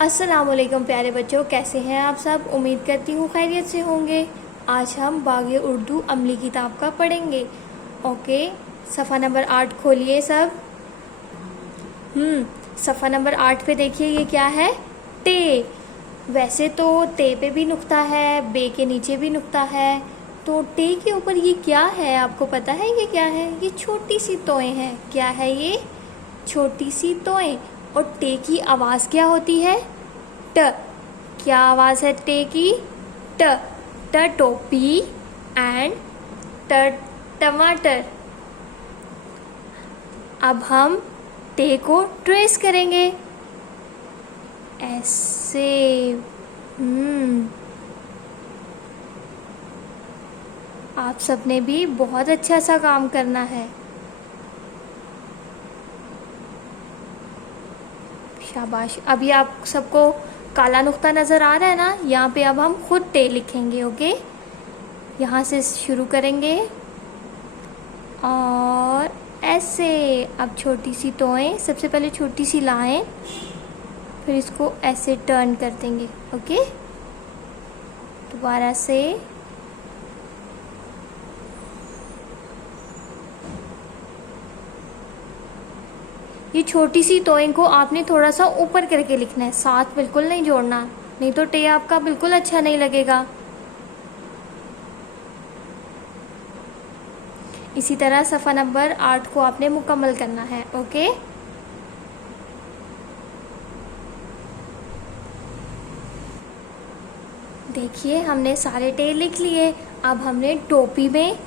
अस्सलामुअलैकुम प्यारे बच्चों, कैसे हैं आप सब। उम्मीद करती हूँ खैरियत से होंगे। आज हम बाग़े उर्दू अमली किताब का पढ़ेंगे। ओके, सफ़ा नंबर 8 खोलिए सब। सफ़ा नंबर 8 पे देखिए, ये क्या है? टे। वैसे तो ते पे भी नुक्ता है, बे के नीचे भी नुक्ता है, तो टे के ऊपर ये क्या है? आपको पता है ये क्या है? ये छोटी सी तोएं हैं। क्या है ये? छोटी सी तोएं। और टे की आवाज़ क्या होती है? ट। क्या आवाज़ है टे की? ट। ट टोपी एंड ट टमाटर। अब हम टे को ट्रेस करेंगे ऐसे। आप सबने भी बहुत अच्छा सा काम करना है। शाबाश। अभी आप सबको काला नुक्ता नज़र आ रहा है ना? यहाँ पे अब हम खुद टे लिखेंगे। ओके, यहाँ से शुरू करेंगे और ऐसे। अब छोटी सी तोएं, सबसे पहले छोटी सी लाएं, फिर इसको ऐसे टर्न कर देंगे। ओके, दोबारा से। ये छोटी सी तोएं को आपने थोड़ा सा ऊपर करके लिखना है, साथ बिल्कुल नहीं जोड़ना, नहीं तो टे आपका बिल्कुल अच्छा नहीं लगेगा। इसी तरह सफ़ा नंबर 8 को आपने मुकम्मल करना है। ओके, देखिए हमने सारे टे लिख लिए। अब हमने टोपी में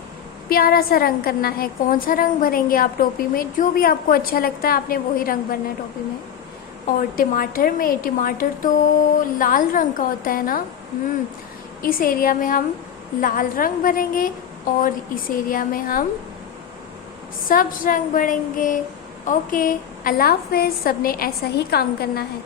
प्यारा सा रंग करना है। कौन सा रंग भरेंगे आप टोपी में? जो भी आपको अच्छा लगता है आपने वही रंग भरना है टोपी में। और टमाटर में, टमाटर तो लाल रंग का होता है ना। इस एरिया में हम लाल रंग भरेंगे और इस एरिया में हम सब्ज रंग भरेंगे। ओके, अल्लाह हाफ़िज़। सबने ऐसा ही काम करना है।